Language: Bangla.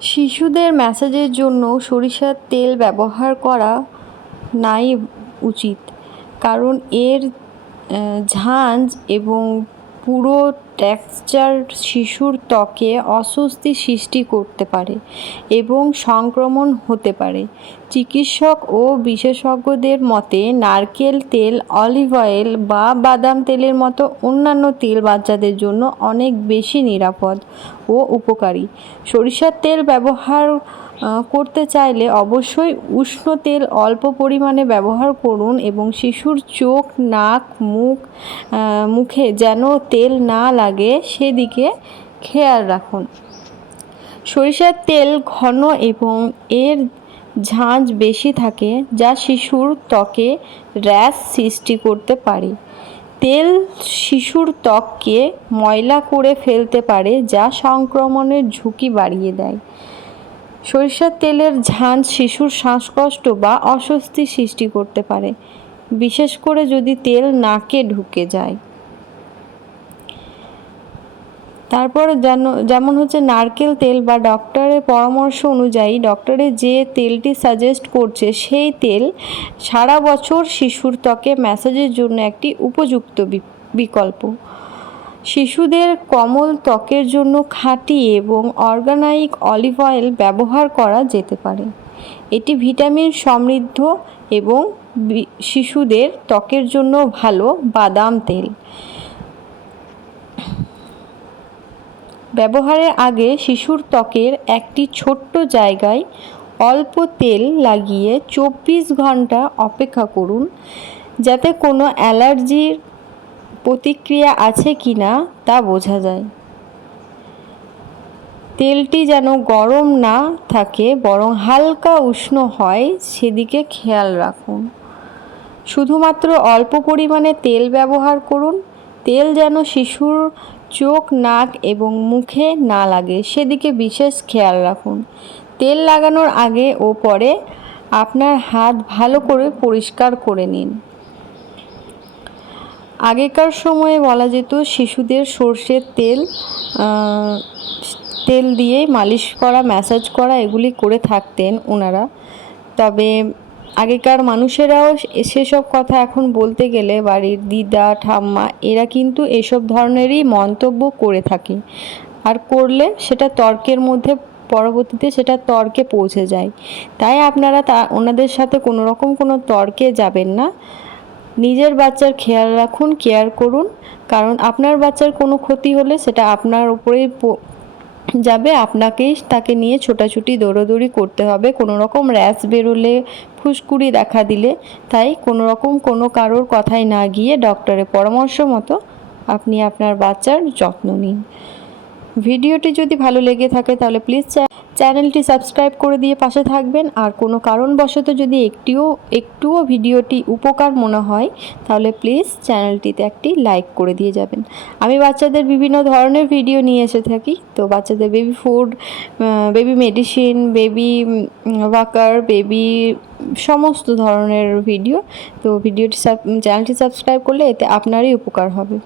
শিশুদের ম্যাসাজের জন্য সরিষার তেল ব্যবহার করা নাই উচিত। কারণ এর ঝাঁঝ এবং পুরো টেক্সচার শিশুর ত্বকে অস্বস্তি সৃষ্টি করতে পারে এবং সংক্রমণ হতে পারে। চিকিৎসক ও বিশেষজ্ঞদের মতে, নারকেল তেল, অলিভ অয়েল বা বাদাম তেলের মতো অন্যান্য তেল বাচ্চাদের জন্য অনেক বেশি নিরাপদ ও উপকারী। সরিষার তেল ব্যবহার করতে চাইলে অবশ্যই উষ্ণ তেল অল্প পরিমাণে ব্যবহার করুন এবং শিশুর চোখ, নাক, মুখ মুখে যেন তেল না লাগে সেদিকে খেয়াল রাখুন। সরিষার তেল ঘন এবং এর ঝাঁঝ বেশি থাকে যা শিশুর ত্বকে র্যাশ সৃষ্টি করতে পারে। তেল শিশুর ত্বককে ময়লা করে ফেলতে পারে যা সংক্রমণের ঝুঁকি বাড়িয়ে দেয়। সরিষার তেলের ঝাঁঝ শিশুর শ্বাসকষ্ট বা অস্বস্তি সৃষ্টি করতে পারে। বিশেষ করে যদি তেল নাকে ঢুকে যায়। তারপর যেমন হচ্ছে নারকেল তেল বা ডক্টরের পরামর্শ অনুযায়ী ডক্টরে যে তেলটি সাজেস্ট করছে, সেই তেল সারা বছর শিশুর ত্বকে ম্যাসাজের জন্য একটি উপযুক্ত বিকল্প। শিশুদের কোমল ত্বকের জন্য খাঁটি এবং অর্গানাইক অলিভ অয়েল ব্যবহার করা যেতে পারে। এটি ভিটামিন সমৃদ্ধ এবং শিশুদের ত্বকের জন্য ভালো বাদাম তেল। ব্যবহারের আগে শিশুর ত্বকের একটি ছোট্ট জায়গায় অল্প তেল লাগিয়ে চব্বিশ ঘণ্টা অপেক্ষা করুন, যাতে কোনো অ্যালার্জির প্রতিক্রিয়া আছে কি না তা বোঝা যায়। তেলটি যেন গরম না থাকে, বরং হালকা উষ্ণ হয়, সেদিকে খেয়াল রাখুন। শুধুমাত্র অল্প পরিমাণে তেল ব্যবহার করুন। তেল যেন শিশুর চোখ, নাক এবং মুখে না লাগে, সেদিকে বিশেষ খেয়াল রাখুন। তেল লাগানোর আগে ও পরে আপনার হাত ভালো করে পরিষ্কার করে নিন। আগেকার সময়ে বলা যেত, শিশুদের সর্ষের তেল তেল দিয়ে মালিশ করা, ম্যাসাজ করা, এগুলি করে থাকতেন ওনারা। তবে আগেকার মানুষেরাও সেসব কথা এখন বলতে গেলে বাড়ির দিদা, ঠাম্মা, এরা কিন্তু এসব ধরনেরই মন্তব্য করে থাকে। আর করলে সেটা তর্কের মধ্যে, পরবর্তীতে সেটা তর্কে পৌঁছে যায়। তাই আপনারা তা, ওনাদের সাথে কোনো রকম কোনো তর্কে যাবেন না। নিজের বাচ্চার খেয়াল রাখুন, কেয়ার করুন। কারণ আপনার বাচ্চার কোনো ক্ষতি হলে সেটা আপনার উপরেই যাবে, আপনাকেই তাকে নিয়ে ছোটাছুটি, দৌড়োদৌড়ি করতে হবে। কোনো রকম র্যাশ বেরোলে ফুসকুড়ি দেখা দিলে, তাই কোনো রকম কোনো কারোর কথায় না গিয়ে ডক্টরের পরামর্শ মতো আপনি আপনার বাচ্চার যত্ন নিন। ভিডিওটি যদি ভালো লেগে থাকে, তাহলে প্লিজ চ্যানেলটি সাবস্ক্রাইব করে দিয়ে পাশে থাকবেন। আর কোনো কারণবশত যদি একটিও, একটুও ভিডিওটি উপকার মনে হয়, তাহলে প্লিজ চ্যানেলটিতে একটি লাইক করে দিয়ে যাবেন। আমি বাচ্চাদের বিভিন্ন ধরনের ভিডিও নিয়ে এসে থাকি। তো বাচ্চাদের baby food baby medicine baby walker baby সমস্ত ধরনের ভিডিও। তো ভিডিওটি চ্যানেলটি সাবস্ক্রাইব করলে এতে আপনারই উপকার হবে।